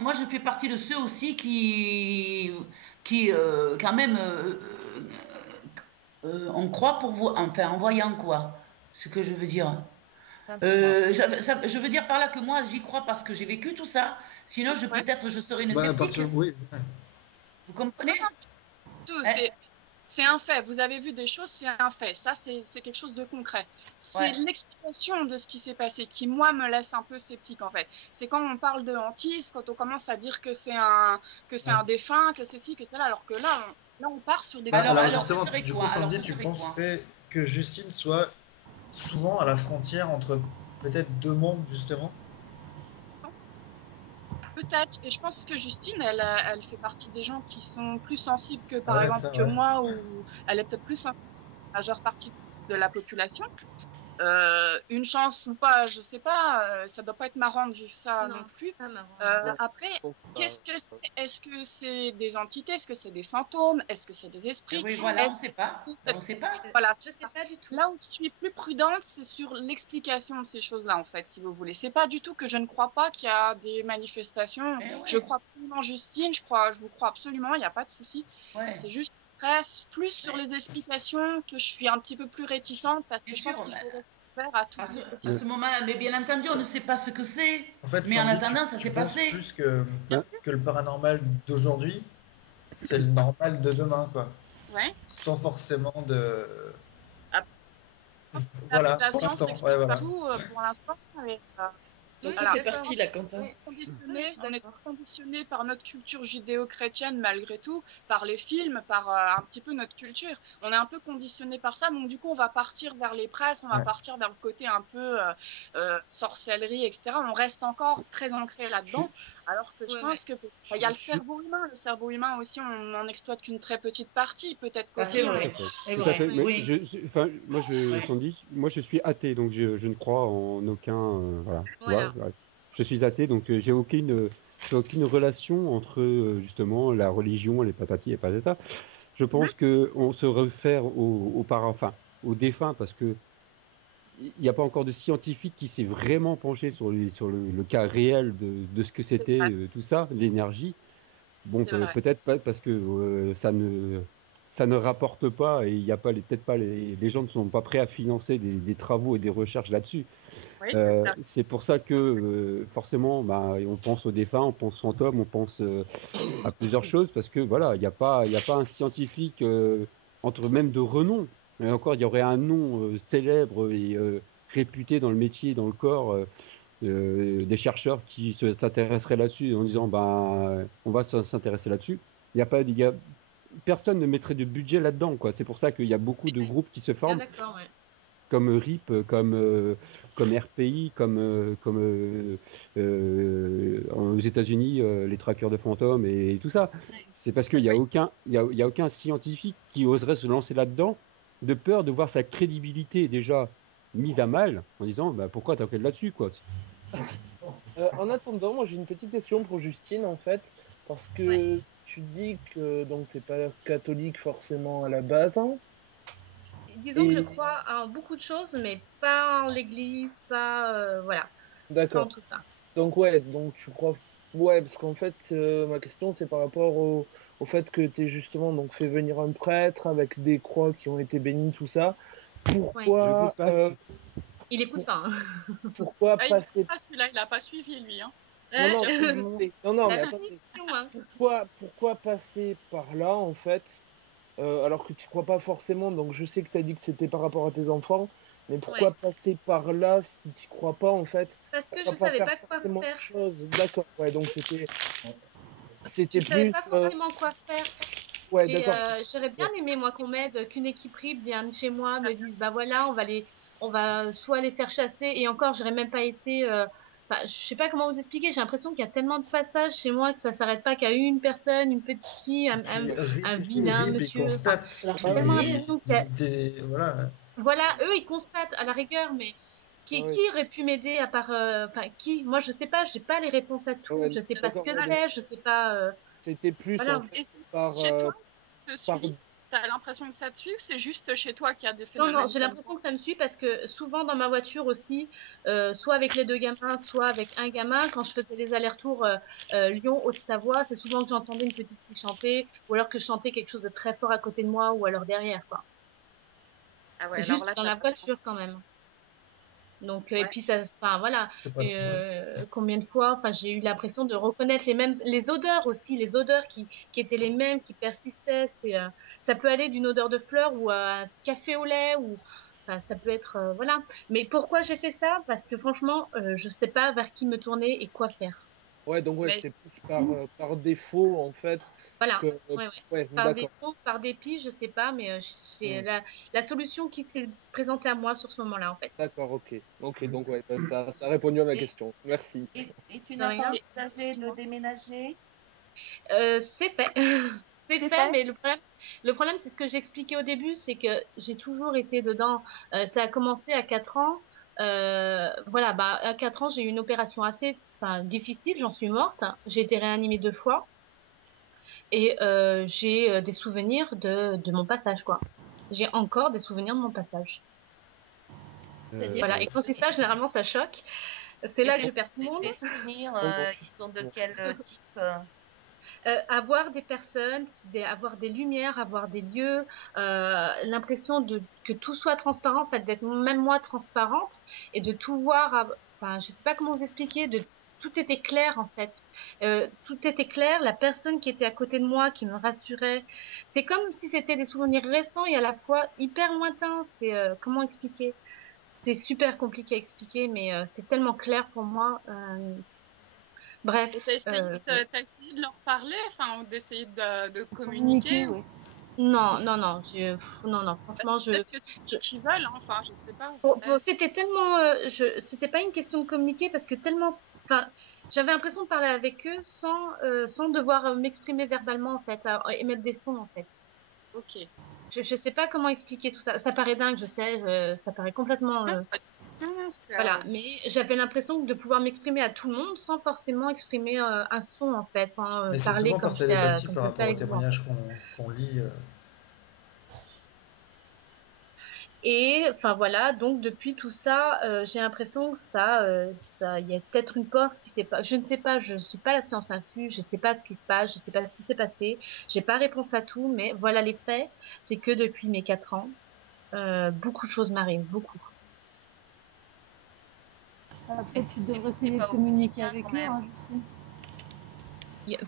moi je fais partie de ceux aussi qui quand même, on croit pour vous, enfin en voyant quoi, ce que je veux dire. Ça, dis-moi. Je veux dire par là que moi j'y crois parce que j'ai vécu tout ça, sinon ouais. peut-être je serais une Bah, à sceptique, partir oui. vous comprenez? Non, non, tout, Eh, c'est un fait. Vous avez vu des choses, c'est un fait. Ça, c'est quelque chose de concret. C'est ouais. l'explication de ce qui s'est passé qui, moi, me laisse un peu sceptique, en fait. C'est quand on parle de hantis, quand on commence à dire que c'est un défunt, que c'est ci, que c'est là, alors que là, on part sur des Bah, trucs. alors Alors ce justement, serait du coup, quoi? Alors Sandy, ce tu serait quoi? penserais que Justine soit souvent à la frontière entre peut-être deux mondes, justement? Peut-être, et je pense que Justine, elle fait partie des gens qui sont plus sensibles que, par Ouais, exemple, ça, que ouais. moi, ou elle est peut-être plus sensible à la majeure partie de la population. Une chance ou pas, je sais pas, ça doit pas être marrant de vivre ça non Non, plus. c'est pas marrant. Ouais, Après, je trouve qu'est-ce que ça- c'est? Est-ce que c'est des entités? Est-ce que c'est des fantômes? Est-ce que c'est des Eh esprits? oui, voilà, on Est-ce ne sait pas. que- On ne sait pas. Voilà. Je sais pas du tout. Là où je suis plus prudente, c'est sur l'explication de ces choses-là, en fait, si vous voulez. C'est pas du tout que je ne crois pas qu'il y a des manifestations. Eh Je ouais, crois absolument Justine, je vous crois absolument, il n'y a pas de souci. ouais, C'est juste après, plus sur ouais. les explications que je suis un petit peu plus réticente parce C'est que je sûr, pense qu'il mais faut rester ouvert à tout à Ouais. ce moment-là, mais bien entendu, on ne sait pas ce que c'est. En fait, Mais en Sandy, attendant, ça tu s'est penses passé. plus Bien Ouais. sûr. que le paranormal d'aujourd'hui, c'est le normal de demain, quoi. Ouais. Sans forcément de... Avec Voilà, la pour science l'instant, ouais, n'explique pas voilà. tout pour l'instant. Et, Donc Oui, tu voilà. fais d'accord. partie là, Quentin. On est Oui, je conditionné, suis on est d'accord. conditionné par notre culture judéo-chrétienne malgré tout, par les films, par un petit peu notre culture. On est un peu conditionné par ça, donc du coup on va partir vers les prêtres, on va Ouais. partir vers le côté un peu sorcellerie, etc. On reste encore très ancré Je suis, là-dedans, alors que je Ouais, ouais. pense que je il y a suis, le je suis- cerveau humain. Le cerveau humain aussi, on n'en exploite qu'une très petite partie. Peut-être Ça, c'est qu'aussi Tout on à vrai. fait. C'est Tout à vrai. fait. Oui. Mais Oui. enfin, Ouais. Sandy, moi, je suis athée, donc je ne crois en aucun, voilà. Tu vois, Voilà. ouais. Je suis athée, donc j'ai aucune relation entre justement la religion, les patatis et patata. Je Mhm. pense que on se réfère enfin, aux défunts parce que il n'y a pas encore de scientifique qui s'est vraiment penché sur le cas réel de ce que C'est c'était vrai, tout ça, l'énergie. Bon, c'est vrai. peut-être pas parce que ça ne rapporte pas et il y a pas peut-être pas les gens ne sont pas prêts à financer des travaux et des recherches là-dessus. Oui, c'est ça. C'est pour ça que forcément, bah, on pense aux défunts, on pense fantômes, on pense à plusieurs choses parce que voilà, il y a pas un scientifique entre même de renom. Et encore, il y aurait un nom célèbre et réputé dans le métier, dans le corps. Des chercheurs qui s'intéresseraient là-dessus en disant ben on va s'intéresser là-dessus. Personne ne mettrait de budget là-dedans, quoi. C'est pour ça qu'il y a beaucoup de groupes qui se Bien forment, d'accord, ouais. comme RIP, comme RPI, aux États-Unis, les traqueurs de fantômes et tout ça. Ouais. C'est parce qu'il n'y a Oui. aucun, il y a aucun scientifique qui oserait se lancer là-dedans, de peur de voir sa crédibilité déjà mise à mal, en disant bah, pourquoi t'enquêtes là-dessus, quoi. En attendant, moi j'ai une petite question pour Justine en fait, parce Ouais. que tu dis que donc t'es pas catholique forcément à la base, hein, Disons que je et crois en beaucoup de choses, mais pas en l'église, pas, voilà, pas en d'accord. tout ça. Donc ouais, donc tu crois, ouais, parce qu'en fait ma question c'est par rapport au fait que t'es justement donc fait venir un prêtre avec des croix qui ont été bénies, tout ça. Ouais. Je l'écoute Pourquoi, pas. Il écoute pour- pas, hein. pourquoi Ah, il écoute passer? pas celui-là, il a pas suivi lui, hein. Non, Hein. non, je sais. Non, non, La mais attendez. punition, hein. Pourquoi passer par là, en fait, alors que tu crois pas forcément, donc je sais que tu as dit que c'était par rapport à tes enfants, mais pourquoi Ouais. passer par là si tu crois pas, en fait? Parce que Pourquoi je pas savais faire pas quoi forcément autre faire. chose? D'accord, ouais, donc Je c'était savais plus. pas forcément quoi faire. Ouais, d'accord. J'aurais bien Ouais. aimé, moi, qu'on m'aide, qu'une équipe RIP vienne chez moi, me dise, bah voilà, on va soit les faire chasser, et encore, j'aurais même pas été, enfin, je sais pas comment vous expliquer, j'ai l'impression qu'il y a tellement de passages chez moi que ça s'arrête pas qu'à une personne, une petite fille, Et puis un vilain RIP, il monsieur, enfin, constate. Alors j'ai tellement vas-y. l'impression qu'il y a, Voilà. voilà, eux, ils constatent à la rigueur, mais Ouais, qui aurait pu m'aider à part, enfin, qui? Moi, je sais pas, j'ai pas les réponses à tout, ouais, je sais pas ce d'accord, que ouais, donc c'est, je sais pas, c'était plus, voilà. en fait, Et c'est par, juste chez toi que te par... suit? T'as l'impression que ça te suit ou c'est juste chez toi qu'il y a des Non, non, phénomènes j'ai comme ça? l'impression que ça me suit parce que souvent dans ma voiture aussi, soit avec les deux gamins, soit avec un gamin, quand je faisais des allers-retours Lyon-Haute-Savoie, c'est souvent que j'entendais une petite fille chanter, ou alors que je chantais quelque chose de très fort à côté de moi, ou alors derrière, quoi. Ah ouais, alors Juste là, dans t'as la pas de chance. voiture quand même. Donc, et Ouais. puis ça, enfin voilà, C'est pas la même chose. combien de fois, enfin j'ai eu l'impression de reconnaître les mêmes, les odeurs aussi, les odeurs qui étaient les mêmes, qui persistaient. Ça peut aller d'une odeur de fleurs ou à un café au lait ou, enfin ça peut être, voilà. Mais pourquoi j'ai fait ça? Parce que franchement, je sais pas vers qui me tourner et quoi faire. Ouais, donc ouais, Mais c'était plus par défaut en fait Voilà. que. Ouais, ouais. Ouais, Par d'accord. défaut, par dépit, je sais pas, mais c'est Hmm. la solution qui s'est présentée à moi sur ce moment-là, en fait. D'accord, ok. Ok, donc ouais, bah, ça a répondu à ma Et, question. Merci. et tu De n'as pas rien. et- envisagé de dis-moi. déménager? C'est fait. C'est C'est fait, fait? mais le problème, c'est ce que j'expliquais au début, c'est que j'ai toujours été dedans. Ça a commencé à 4 ans. Voilà, bah, à 4 ans, j'ai eu une opération assez, enfin, difficile, j'en suis morte. J'ai été réanimée 2 fois et j'ai des souvenirs de mon passage, quoi. J'ai encore des souvenirs de mon passage. Et Voilà, ces, Euh, et quand c'est ça, généralement, ça choque. C'est et là que ces, je perds tout le monde. ces souvenirs, Non, non. ils sont de quel type? Avoir des personnes, avoir des lumières, avoir des lieux, l'impression que tout soit transparent, en fait, d'être même moi transparente et de tout voir. Enfin, je sais pas comment vous expliquer. Tout était clair en fait. Tout était clair. La personne qui était à côté de moi, qui me rassurait, c'est comme si c'était des souvenirs récents et à la fois hyper lointains. C'est comment expliquer? C'est super compliqué à expliquer, mais c'est tellement clair pour moi. Et Bref. t'as essayé de leur parler, enfin, ou d'essayer de Communiquer, communiquer, ou oui. Non, non, non, non, non, franchement, peut-être que c'est ce qu'ils veulent, hein, enfin, je sais pas. c'était tellement, c'était pas une question de communiquer parce que tellement, enfin, j'avais l'impression de parler avec eux sans devoir m'exprimer verbalement, en fait, émettre des sons, en fait. Ok. Je sais pas comment expliquer tout ça. Ça paraît dingue, je sais, ça paraît complètement, Non, non, voilà, mais j'avais l'impression de pouvoir m'exprimer à tout le monde sans forcément exprimer un son, en fait, sans Mais c'est parler souvent comme par télépathie comme par je le fais rapport aux avec vous, en fait. témoignages qu'on lit. Et enfin voilà, donc depuis tout ça, j'ai l'impression que il y a peut-être une porte qui s'est pas, je ne sais pas, je suis pas la science infuse, je sais pas ce qui se passe, je sais pas ce qui s'est passé, j'ai pas réponse à tout, mais voilà les faits, c'est que depuis mes 4 ans, beaucoup de choses m'arrivent, beaucoup. Après, tu devrais C'est essayer de pas au communiquer quotidien avec quand eux, même. hein, Justine.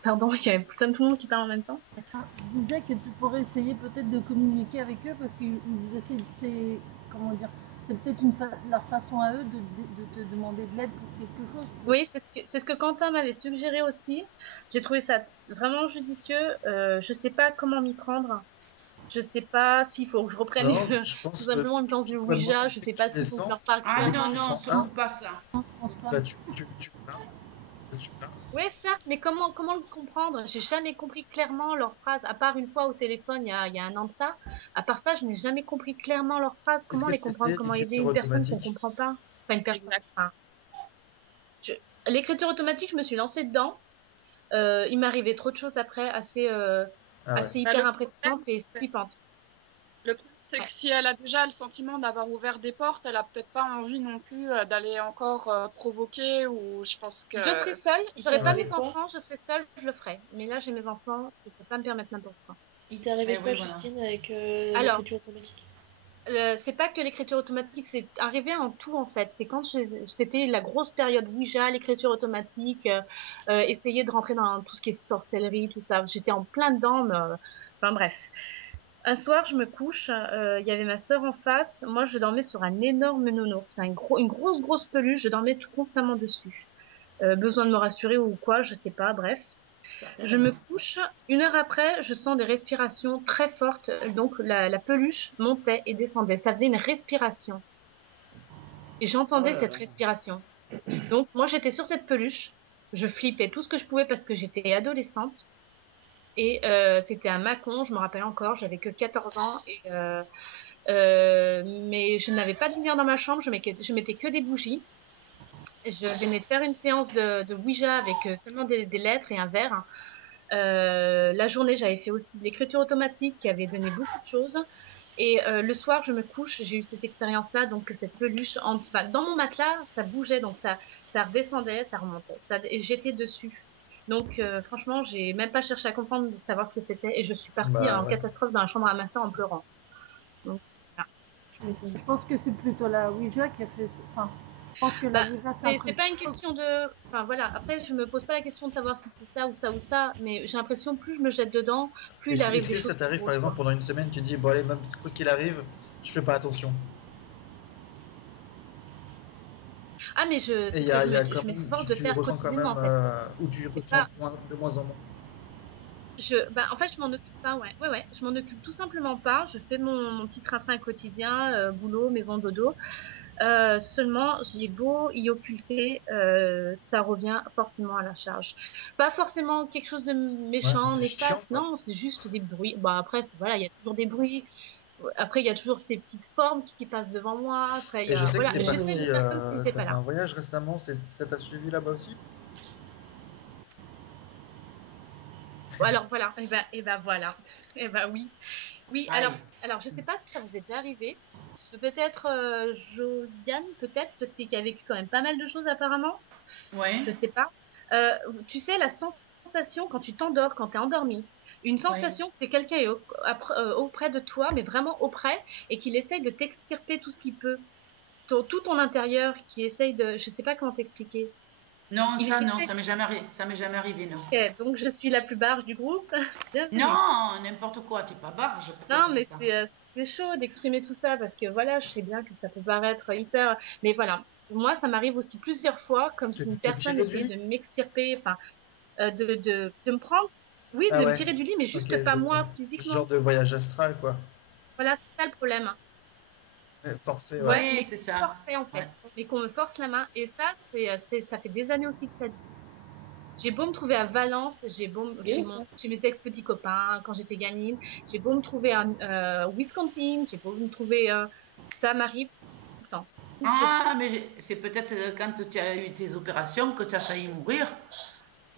Pardon, il y avait plein de monde qui parle en même temps. Ah, je disais que tu pourrais essayer peut-être de communiquer avec eux parce qu'ils essaient, c'est, comment dire, c'est peut-être leur façon à eux de te demander de l'aide pour quelque chose. Oui, c'est ce que Quentin m'avait suggéré aussi. J'ai trouvé ça vraiment judicieux. Je sais pas comment m'y prendre. Je sais pas s'il faut que je reprenne Non, tout je pense que simplement une planche tu du pourrais demander Ouija. Je dès sais que tu pas s'il faut que je descends, leur parle Ah dès que non, clairement. tu non, sens surtout un, pas ça. Non, je pense pas. bah tu parles, tu parles. Oui, certes, mais comment le comprendre? J'ai jamais compris clairement leurs phrases, à part une fois au téléphone il y a un an de ça. À part ça, je n'ai jamais compris clairement leurs phrases. Est-ce Comment que les tu comprendre? essayais Comment aider l'écriture une personne qu'on automatique? comprend pas? Enfin, une personne. Exact. Enfin, je- l'écriture automatique, je me suis lancée dedans. Il m'arrivait trop de choses après, Ah ouais. assez Bah, hyper impressionnantes et flippantes. le problème, c'est Ouais. que si elle a déjà le sentiment d'avoir ouvert des portes, elle a peut-être pas envie non plus d'aller encore provoquer, ou je pense que Je serai seule, Il j'aurais t'est pas Ouais. arrivé mes quoi? enfants, je serai seule, je le ferai. Mais là, j'ai mes enfants, je peux pas me permettre n'importe quoi. Il t'est arrivé Eh quoi, oui, voilà. Justine, avec Alors, l'écriture automatique? c'est pas que l'écriture automatique, c'est arrivé en tout en fait. C'est quand c'était la grosse période Ouija, l'écriture automatique, essayer de rentrer dans tout ce qui est sorcellerie, tout ça. J'étais en plein dedans, mais, enfin bref. Un soir, je me couche, il y avait ma sœur en face. Moi, je dormais sur un énorme nounours. C'est une grosse peluche. Je dormais tout constamment dessus. Besoin de me rassurer ou quoi, je sais pas. Bref. Je me Certainement. couche, 1 heure après, je sens des respirations très fortes, donc la peluche montait et descendait, ça faisait une respiration. Et Oh j'entendais là cette là. respiration. Donc moi j'étais sur cette peluche, je flippais tout ce que je pouvais parce que j'étais adolescente, et c'était un Mâcon, je me rappelle encore, j'avais que 14 ans, mais je n'avais pas de lumière dans ma chambre, je mettais que des bougies. Je venais de faire une séance de Ouija avec seulement des lettres et un verre. La journée, j'avais fait aussi de l'écriture automatique qui avait donné beaucoup de choses. Et le soir, je me couche, j'ai eu cette expérience-là, donc cette peluche, enfin, dans mon matelas, ça bougeait, donc ça redescendait, ça remontait, et j'étais dessus. Donc franchement, j'ai même pas cherché à comprendre, de savoir ce que c'était, et je suis partie Bah en ouais. catastrophe dans la chambre à ma soeur en pleurant. Donc, voilà. Tu m'étonnes. Je pense que c'est plutôt la Ouija qui a fait. Enfin, je pense que la Bah, Ouija, c'est un c'est truc. pas une question de, enfin voilà. Après, je me pose pas la question de savoir si c'est ça ou ça ou ça, mais j'ai l'impression plus je me jette dedans, plus il arrive Est-ce des que ça choses plus t'arrive par grosses, exemple quoi. pendant une semaine, tu dis bon allez, même quoi qu'il arrive, je fais pas attention. Ah, mais Et c'est il ce y que a, il y a je quand même, m'efforce de tu le faire ressens quand quotidiennement, même, en fait. ou tu le C'est ressens pas, de moins en moins. en fait, je m'en occupe pas, ouais. Ouais, ouais, je m'en occupe tout simplement pas. Je fais mon petit train-train quotidien, boulot, maison, dodo. Seulement, j'ai beau y occulter, ça revient forcément à la charge. Pas forcément quelque chose de Ouais, méchant, c'est chiant, néfaste, quoi. non, c'est juste des bruits. Bah après, voilà, il y a toujours des bruits. Après, il y a toujours ces petites formes qui passent devant moi. Après, il y Et je a, sais que voilà, t'es j'essaie parti, de faire comme si c'était t'as pas fait là. un voyage récemment, ça t'a suivi là-bas aussi? Alors voilà, et ben voilà, et ben oui. Oui, alors, Aïe. je sais pas si ça vous est déjà arrivé. Peut-être Josiane, peut-être, parce qu'il y a vécu quand même pas mal de choses apparemment. Oui, Je sais pas. Euh, Tu sais, la sensation quand tu t'endors, quand tu es endormi, une oui. sensation que quelqu'un est auprès de toi, mais vraiment auprès, et qu'il essaye de t'extirper tout ce qu'il peut. Tout ton intérieur, qui essaye de... Je sais pas comment t'expliquer. Non, Il ça, non, essaie... ça m'est jamais arrivé, non. Ok, donc je suis la plus barge du groupe. Bienvenue. Non, n'importe quoi, t'es pas barge, pourquoi Non, tu dis mais ça? c'est chaud d'exprimer tout ça parce que voilà, je sais bien que ça peut paraître hyper, mais voilà, moi ça m'arrive aussi plusieurs fois comme si une Te personne tirer du essayait lit? de m'extirper, enfin, de me prendre, oui, Ah de me ouais, tirer du lit, mais ok, juste pas je vois. moi Ce genre physiquement. de voyage astral, quoi. Voilà, c'est ça le problème. Forcé, ouais. Ouais, Oui, mais c'est ça. forcé en fait, Ouais. mais qu'on me force la main. Et ça, ça fait des années aussi que ça dure. J'ai beau me trouver à Valence, chez mes ex-petits copains quand j'étais gamine, j'ai beau me trouver à Wisconsin, j'ai beau me trouver, ça m'arrive tout le temps. Où que je sois. Ah, mais c'est peut-être quand tu as eu tes opérations que tu as failli mourir.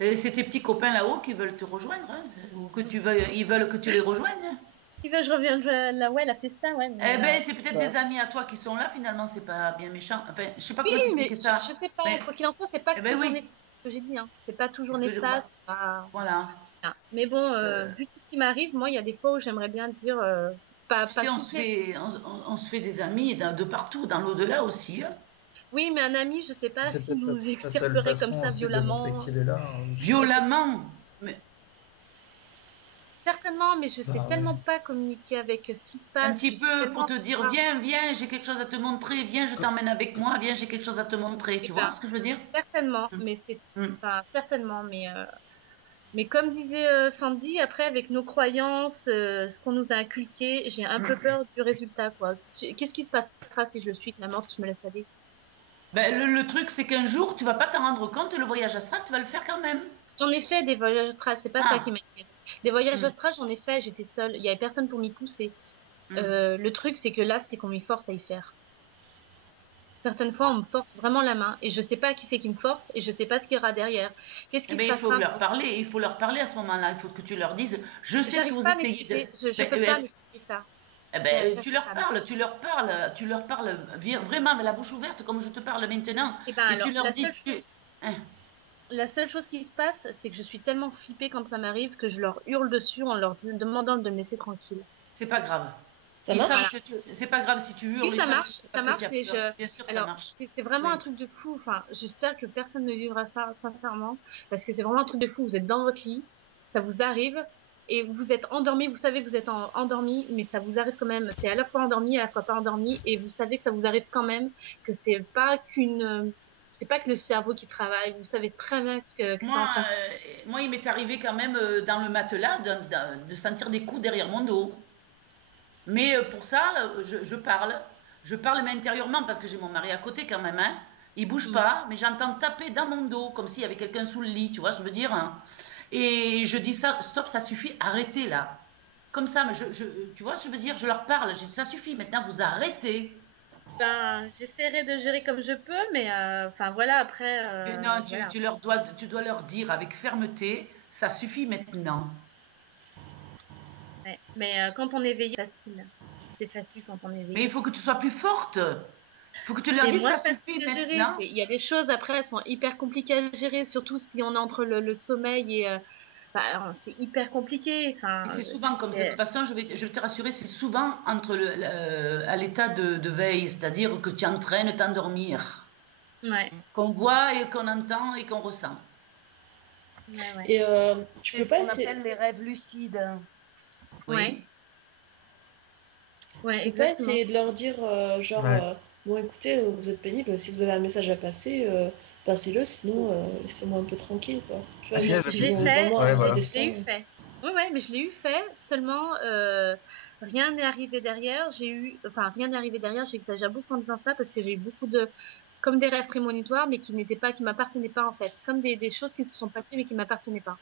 Et c'est tes petits copains là-haut qui veulent te rejoindre, hein, ou que ils veulent que tu les rejoignes. Il veut que je revienne là, ouais, la fiesta, ouais, Eh mais ben, c'est peut-être Bah, des amis à toi qui sont là, finalement, c'est pas bien méchant. Enfin, je sais pas oui, comment mais t'expliquer ça, je sais pas, mais quoi qu'il en soit, c'est pas eh ben toujours oui, néfaste, ce que j'ai dit, hein. C'est pas c'est toujours ce que je néfaste, vois. Voilà. voilà. Mais bon, Euh, vu tout ce qui m'arrive, moi, il y a des fois où j'aimerais bien dire, Tu pas sais, souffler. on se fait des amis de partout, dans l'au-delà aussi, hein. Oui, mais un ami, je sais pas c'est s'il peut-être nous sa seule extirperait comme façon ça aussi de montrer violemment. qu'il est là, hein, je sais pas. Je sais Violemment. Mais certainement, mais je sais Bah ouais. tellement pas communiquer avec ce qui se un passe. Je petit sais peu pour tellement te dire, pas. viens, viens, j'ai quelque chose à te montrer, viens, je Co- t'emmène avec moi, viens, j'ai quelque chose à te montrer. Eh Tu vois ben, ce que je veux dire? certainement, Hum, mais c'est, hum. enfin, certainement, mais comme disait Sandy, après, avec nos croyances, ce qu'on nous a inculqué, j'ai un peu peur du résultat, quoi. Qu'est-ce qui se passera si je le suis, finalement, si je me laisse aller? Ben, le truc, c'est qu'un jour, tu vas pas t'en rendre compte, le voyage astral, tu vas le faire quand même. J'en ai fait des voyages astrales, c'est pas ça qui Ah, m'inquiète. Des voyages hum, astrales, j'en ai fait, j'étais seule, il y avait personne pour m'y pousser. hum. Le truc, c'est que là, c'est qu'on m'y force à y faire. Certaines fois, on me force vraiment la main et je sais pas qui c'est qui me force et je sais pas ce qu'il y aura derrière. Qu'est-ce Eh qui se bien, passera? il faut leur parler à ce moment-là. Il faut que tu leur dises, je sais que J'arrive vous pas à essayez de. m'expliquer, je Ben, peux pas m'expliquer ça. tu J'arrive leur pas à parles, m'expliquer. tu leur parles vraiment avec la bouche ouverte comme je te parle maintenant, Et ben et tu alors, leur dis, hein, la seule chose qui se passe, c'est que je suis tellement flippée quand ça m'arrive que je leur hurle dessus en leur demandant de me laisser tranquille. c'est pas grave. Ça Ils savent Voilà. marche? que c'est pas grave si tu Oui, hurles, ils savent que c'est ça parce que tu marche, as mais peur. Bien sûr que ça alors, marche. c'est vraiment un Oui. truc de fou. Enfin, j'espère que personne ne vivra ça, sincèrement, parce que c'est vraiment un truc de fou. Vous êtes dans votre lit, ça vous arrive, et vous êtes endormi, vous savez que vous êtes endormi, mais ça vous arrive quand même. T'es à la fois endormi, à la fois pas endormi, et vous savez que ça vous arrive quand même, que c'est pas que le cerveau qui travaille, vous savez très bien que c'est Moi, en train de... moi, il m'est arrivé quand même dans le matelas de sentir des coups derrière mon dos. Mais pour ça, je parle. Je parle, mais intérieurement, parce que j'ai mon mari à côté quand même, hein. Il bouge Hmm. pas, mais j'entends taper dans mon dos, comme s'il y avait quelqu'un sous le lit, tu vois, je veux dire, hein. Et je dis ça, stop, ça suffit, arrêtez là. Comme ça, mais tu vois, je veux dire, je leur parle, je dis, ça suffit, maintenant vous arrêtez. Ben, j'essaierai de gérer comme je peux, mais enfin voilà, après, Et non, voilà. tu dois leur dire avec fermeté, ça suffit maintenant. Ouais. Mais quand on est éveillé, c'est facile. C'est facile quand on est Mais il éveillé. faut que tu sois plus forte. Il faut que tu leur C'est dises, moins ça facile suffit de gérer. maintenant. Il y a des choses, après, elles sont hyper compliquées à gérer, surtout si on est entre le sommeil et... bah, c'est hyper compliqué. Et Enfin, c'est souvent comme ça. De toute c'est- façon, je vais te rassurer, c'est souvent à l'état de veille, c'est-à-dire que tu es en train de t'endormir, ouais, qu'on voit et qu'on entend et qu'on ressent. ouais, ouais. Et tu C'est peux ce pas qu'on essayer, appelle les rêves lucides. Ouais, Oui. tu ouais, peux pas exactement. essayer de leur dire, genre, Ouais. Bon, écoutez, vous êtes pénible. Si vous avez un message à passer, passez-le. Sinon, laissez-moi un peu tranquille, quoi. Tu vois, moi, Agnès, si Je l'ai vous fait, vraiment Ouais, arrivé voilà. des je l'ai eu fois. fait. Ouais, ouais, mais je l'ai eu fait. Seulement, rien n'est arrivé derrière. Enfin, rien n'est arrivé derrière. J'exagère beaucoup en disant ça parce que j'ai eu beaucoup comme des rêves prémonitoires, mais qui m'appartenaient pas en fait. Comme des choses qui se sont passées mais qui m'appartenaient pas.